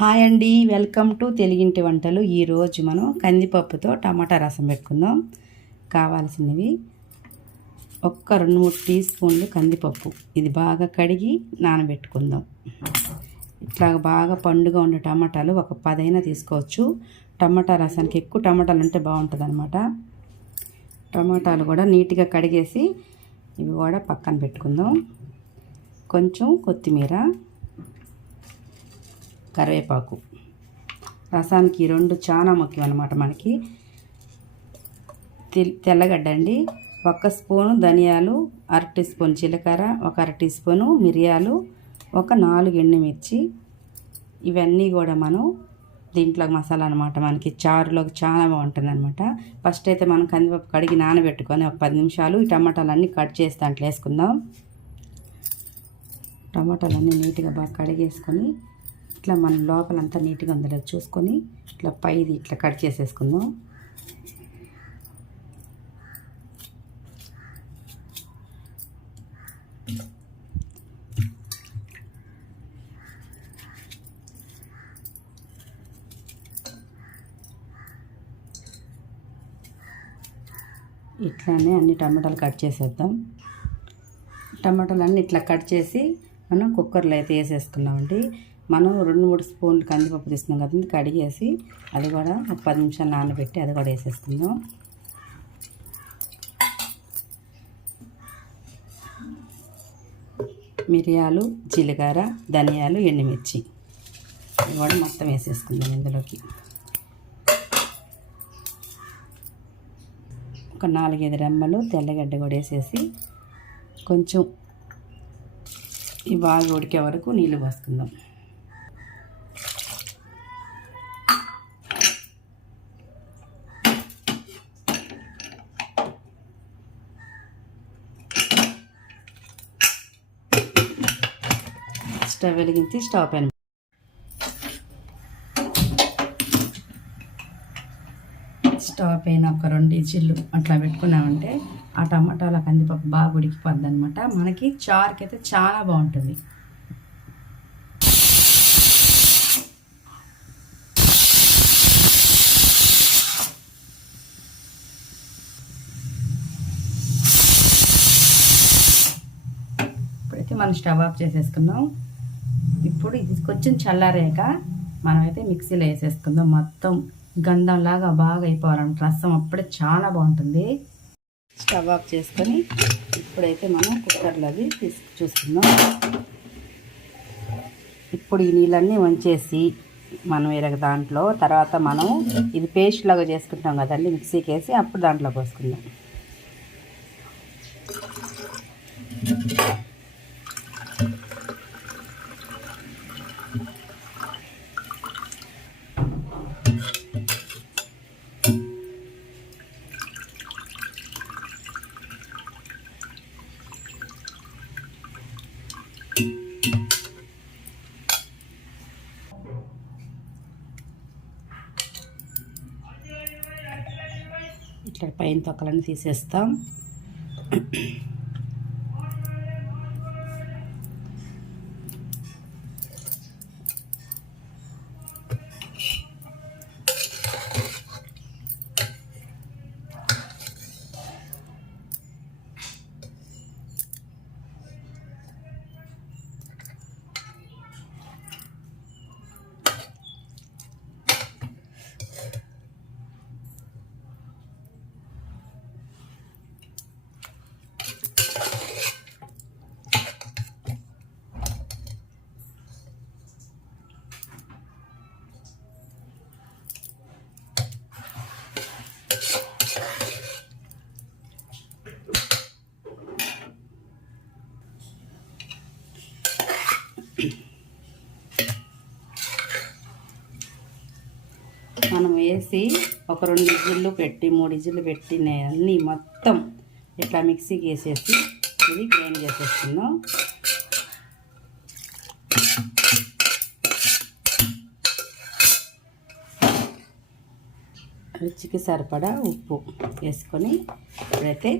Hi అండి, welcome to తెలుగింటి వంటలు. ఈరోజు మనం కందిపప్పుతో టమాటా రసం పెట్టుకుందాం. కావాల్సినవి ఒక్క 2-3 టీ స్పూన్లు కందిపప్పు. ఇది బాగా కడిగి నానబెట్టుకుందాం. ఇట్లా బాగా పండుగా ఉండే టమాటాలు ఒక 10 అయినా తీసుకోవచ్చు. టమాటా రసానికి ఎక్కువ టమాటాలు ఉంటే బాగుంటుంది అన్నమాట. టమాటాలు కూడా నీట్గా కడిగేసి ఇవి కూడా పక్కన పెట్టుకుందాం. కొంచెం కొత్తిమీర, కరివేపాకు. రసానికి 2 చాలా ముఖ్యం అన్నమాట మనకి. తెల్లగడ్డ అండి, 1 స్పూను ధనియాలు, 1/2 టీ స్పూన్ జీలకర్ర, 1/2 టీ స్పూను మిరియాలు, ఒక 4 ఎండుమిర్చి. ఇవన్నీ కూడా మనం దీంట్లో మసాలా అనమాట. మనకి చారులోకి చాలా బాగుంటుంది అనమాట. ఫస్ట్ అయితే మనం కందిపప్పు కడిగి నానబెట్టుకొని ఒక 10 నిమిషాలు ఈ టమాటాలన్నీ కట్ చేసి దాంట్లో వేసుకుందాం. టమాటాలన్నీ నీట్గా బాగా కడిగేసుకొని ఇట్లా మన లోపలంతా నీట్గా ఉందో చూసుకొని ఇట్లా పైది ఇట్లా కట్ చేసేసుకుందాం. ఇట్లానే అన్ని టమాటాలు కట్ చేసేద్దాం. టమాటాలన్నీ ఇట్లా కట్ చేసి మనం కుక్కర్లో అయితే వేసేసుకున్నామండి. మనం 2-3 స్పూన్లు కందిపప్పు తీసుకున్నాం కదండి, కడిగేసి అది కూడా ఒక 10 నిమిషాలు నానబెట్టి అది కూడా వేసేసుకుందాం. మిరియాలు, జీలకర్ర, ధనియాలు, ఎండుమిర్చి ఇది కూడా మొత్తం వేసేసుకుందాం. ఇందులోకి ఒక 4-5 రెమ్మలు తెల్లగడ్డ కూడా వేసేసి కొంచెం ఈ బాగా ఉడికే వరకు నీళ్ళు పోసుకుందాం. స్టవ్ వెలిగించి స్టవ్ పైన ఒక 2 విజిల్లు అట్లా పెట్టుకున్నామంటే ఆ టమాటాల కందిపప్పు బాగా ఉడికిపోద్ది అనమాట. మనకి చారుకి అయితే చాలా బాగుంటుంది. ఇప్పుడైతే మనం స్టవ్ ఆఫ్ చేసేసుకున్నాం. ఇప్పుడు ఇది కొంచెం చల్లారాక మనమైతే మిక్సీలో వేసేసుకుందాం. మొత్తం గంధంలాగా బాగా అయిపోవాలంట రసం, అప్పుడే చాలా బాగుంటుంది. స్టవ్ ఆఫ్ చేసుకొని ఇప్పుడైతే మనం కుక్కర్లో అవి చూసుకుందాం. ఇప్పుడు ఈ నీళ్ళన్నీ వంచేసి మనం దాంట్లో తర్వాత మనం ఇది పేస్ట్ లాగా చేసుకుంటాం కదండి, మిక్సీకి వేసి అప్పుడు దాంట్లో పోసుకుందాం. ఇట్లా పైన తొక్కలన్నీ తీసేస్తాం. మనం వేసి ఒక 2 విజిల్లు పెట్టి 3 విజిల్లు పెట్టి అన్నీ మొత్తం ఇట్లా మిక్సీకి వేసేసి ఇది గ్రైండ్ చేసేసుకుందాం. రుచికి సరిపడా ఉప్పు వేసుకొని ఇప్పుడైతే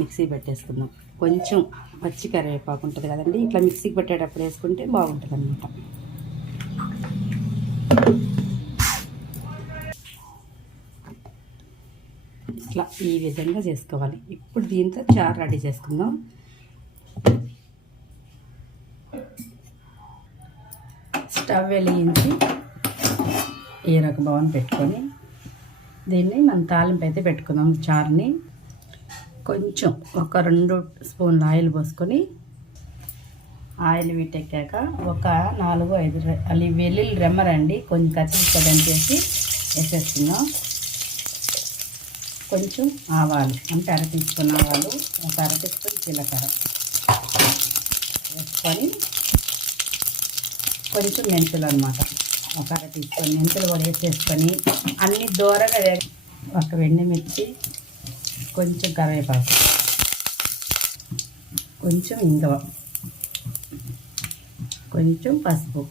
మిక్సీ పెట్టేసుకుందాం. కొంచెం పచ్చి కరివేపాకు ఉంటుంది కదండి, ఇట్లా మిక్సీకి పెట్టేటప్పుడు వేసుకుంటే బాగుంటుంది అన్నమాట. ఇట్లా ఈ విధంగా చేసుకోవాలి. ఇప్పుడు దీంతో చారు రెడీ చేసుకుందాం. స్టవ్ వెలిగించి ఏరొక బౌన్ పెట్టుకొని దీన్ని మనం తాలింపు అయితే పెట్టుకుందాం. చారుని కొంచెం ఒక 2 స్పూన్ల ఆయిల్ పోసుకొని ఆయిల్ వీటెక్కాక ఒక 4-5 వెల్లుల్లి రెమ్మరండి కొంచెం కచ్చిగా దంచేసి వేసేస్తున్నాం. కొంచెం ఆవాలు అంటే 1 టీ స్పూన్ ఆవాలు, ఒక 1 టీ స్పూన్ జీలకర్ర వేసుకొని కొంచెం మెంతులు అనమాట, ఒక 1 టీ స్పూన్ మెంతులు కూడా వేసేసుకొని అన్నీ దూరగా ఒక ఎండుమిర్చి, కొంచెం కరివేపాకు, కొంచెం ఇంగువ, కొంచెం పసుపు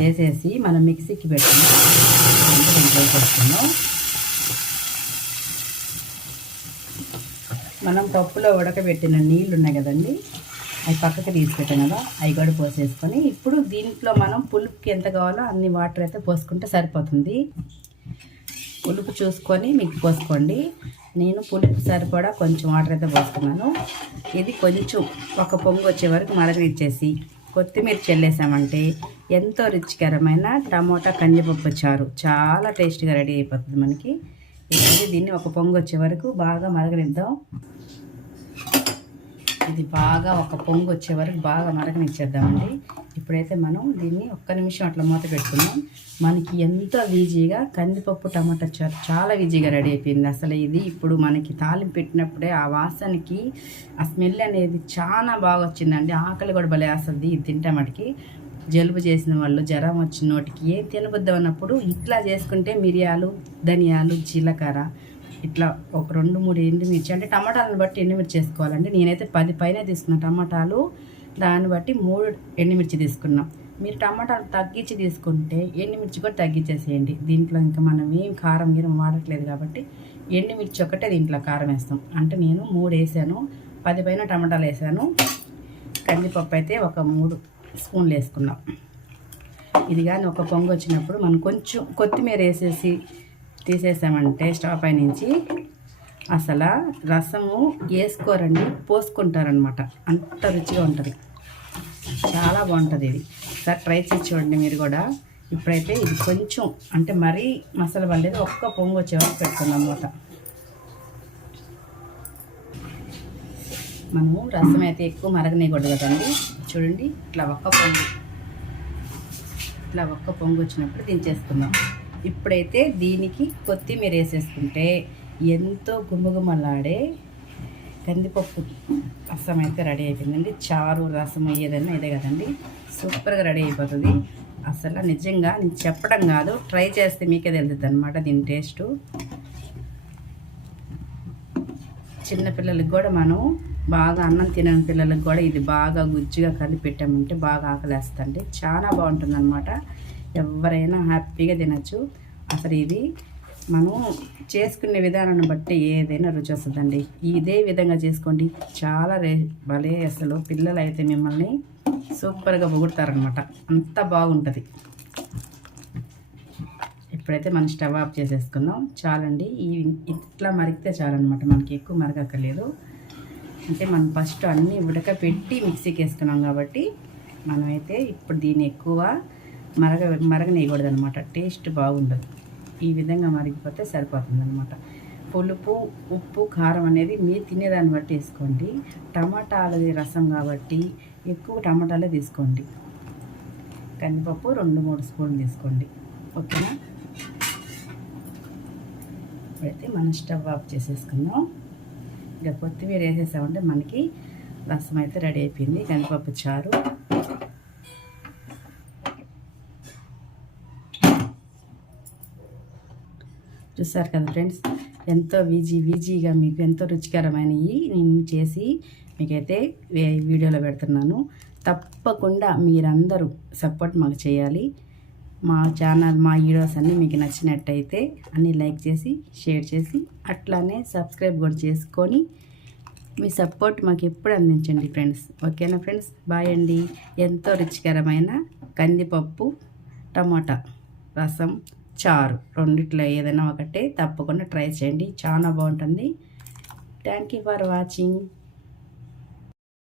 వేసేసి మనం మిక్సీకి వేసేస్తున్నాం. మనం పప్పులో ఉడకబెట్టిన నీళ్ళు ఉన్నాయి కదండి, అవి పక్కకి తీసి పెట్టాం కదా, అవి కూడా పోసేసుకొని ఇప్పుడు దీంట్లో మనం పులుపుకి ఎంత కావాలో అన్ని వాటర్ అయితే పోసుకుంటే సరిపోతుంది. పులుపు చూసుకొని మీకు పోసుకోండి. నేను పులుపు సరిపడా కొంచెం వాటర్ అయితే పోసుకున్నాను. ఇది కొంచెం ఒక పొంగు వచ్చే వరకు మరగనిచ్చేసి కొత్తిమీర చల్లేసామంటే ఎంతో రుచికరమైన టమోటా కందిపప్పు చారు చాలా టేస్ట్గా రెడీ అయిపోతుంది మనకి. ఇప్పుడు దీన్ని ఒక పొంగు వచ్చే వరకు బాగా మరగనిద్దాం. ఇది బాగా ఒక పొంగు వచ్చే వరకు బాగా మరగనిచ్చేద్దామండి. ఇప్పుడైతే మనం దీన్ని 1 నిమిషం అట్లా మూత పెట్టుకుందాం. మనకి ఎంతో ఈజీగా కందిపప్పు టమాటా చారు చాలా ఈజీగా రెడీ అయిపోయింది. అసలు ఇది ఇప్పుడు మనకి తాలింపు పెట్టినప్పుడే ఆ వాసనకి ఆ స్మెల్ అనేది చాలా బాగా వచ్చిందండి. ఆకలి కూడా భలే వేస్తుంది ఇది తింటే. మటుకి జలుబు చేసిన వాళ్ళు, జ్వరం వచ్చిన నోటికి ఏం తినబుద్దాం అన్నప్పుడు ఇట్లా చేసుకుంటే మిరియాలు, ధనియాలు, జీలకర్ర ఇట్లా ఒక 2-3 ఎండుమిర్చి, అంటే టమాటాలను బట్టి ఎండుమిర్చి చేసుకోవాలండి. నేనైతే 10 పైన తీసుకున్నాను టమాటాలు, దాన్ని బట్టి 3 ఎండుమిర్చి తీసుకున్నాం. మీరు టమాటాలు తగ్గించి తీసుకుంటే ఎండుమిర్చి కూడా తగ్గించేసేయండి. దీంట్లో ఇంకా మనం ఏం కారం గీరం వాడట్లేదు కాబట్టి ఎండుమిర్చి ఒకటే దీంట్లో కారం వేస్తాం. అంటే నేను 3 వేసాను, 10 పైన టమాటాలు వేసాను. కందిపప్పు అయితే ఒక 3 స్పూన్లు వేసుకున్నాం. ఇది కానీ ఒక పొంగు వచ్చినప్పుడు మనం కొంచెం కొత్తిమీర వేసేసి తీసేసామంటే స్టవ్ పై నుంచి అసలు రసము వేసుకోరండి, పోసుకుంటారనమాట. అంత రుచిగా ఉంటుంది, చాలా బాగుంటుంది. ఇది ఒకసారి ట్రై చేసి చూడండి మీరు కూడా. ఇప్పుడైతే ఇది కొంచెం అంటే మరీ మసాలా పడలేదు, ఒక్క పొంగు వచ్చే వరకు పెట్టుకుందాం అన్నమాట. మనము రసం అయితే ఎక్కువ మరగనేయకూడదు కదండి. చూడండి ఇట్లా ఒక్క పొంగు వచ్చినప్పుడు దించేసుకుందాం. ఇప్పుడైతే దీనికి కొత్తిమీర వేసేసుకుంటే ఎంతో గుమ్మగుమ్మలాడే కందిపప్పు రసం అయితే రెడీ అయిపోయిందండి. చారు రసం ఏదైనా ఇదే కదండి, సూపర్గా రెడీ అయిపోతుంది. అసలు నిజంగా నేను చెప్పడం కాదు, ట్రై చేస్తే మీకే తెలుస్తుంది అనమాట దీని టేస్టు. చిన్నపిల్లలకి కూడా మనం బాగా అన్నం తినని పిల్లలకు కూడా ఇది బాగా గుజ్జుగా కలిపి పెట్టామంటే బాగా ఆకలేస్తుంది. చాలా బాగుంటుంది అనమాట. ఎవరైనా హ్యాపీగా తినచ్చు. అసలు ఇది మనం చేసుకునే విధానాన్ని బట్టి ఏదైనా రుచి వస్తుందండి. ఇదే విధంగా చేసుకోండి, చాలా భలే. అసలు పిల్లలు అయితే మిమ్మల్ని సూపర్గా పొగుడతారనమాట, అంత బాగుంటుంది. ఇప్పుడైతే మనం స్టవ్ ఆఫ్ చేసేసుకుందాం. చాలండి, ఇట్లా మరిగితే చాలన్నమాట, మనకి ఎక్కువ మరగక్కర్లేదు. అంటే మనం ఫస్ట్ అన్నీ ఉడకపెట్టి మిక్సీకి వేసుకున్నాం కాబట్టి మనమైతే ఇప్పుడు దీన్ని ఎక్కువ మరగనేయకూడదు అనమాట, టేస్ట్ బాగుండదు. ఈ విధంగా మరిగిపోతే సరిపోతుంది అనమాట. పులుపు, ఉప్పు, కారం అనేది మీరు తినేదాన్ని బట్టి వేసుకోండి. టమాటాల రసం కాబట్టి ఎక్కువ టమాటాలే తీసుకోండి. కందిపప్పు 2-3 స్పూన్లు తీసుకోండి, ఓకేనా. ఇప్పుడైతే మనం స్టవ్ ఆఫ్ చేసేసుకుందాం. ఇక కొత్తిమీర వేసేసామంటే మనకి రసం అయితే రెడీ అయిపోయింది, కందిపప్పు చారు. చూస్తారు కదా ఫ్రెండ్స్, ఎంతో ఈజీగా మీకు ఎంతో రుచికరమైనవి నేను చేసి మీకైతే వీడియోలో పెడుతున్నాను. తప్పకుండా మీరందరూ సపోర్ట్ మాకు చేయాలి. మా ఛానల్, మా వీడియోస్ అన్నీ మీకు నచ్చినట్టయితే అన్నీ లైక్ చేసి, షేర్ చేసి, అట్లానే సబ్స్క్రైబ్ కూడా చేసుకొని మీ సపోర్ట్ మాకు ఎప్పుడు అందించండి ఫ్రెండ్స్, ఓకేనా ఫ్రెండ్స్. బాయ్ అండి. ఎంతో రుచికరమైన కందిపప్పు టమాటా రసం చారు, రెండిట్లో ఏదైనా ఒకటే తప్పకుండా ట్రై చేయండి, చాలా బాగుంటుంది. Thank you for watching.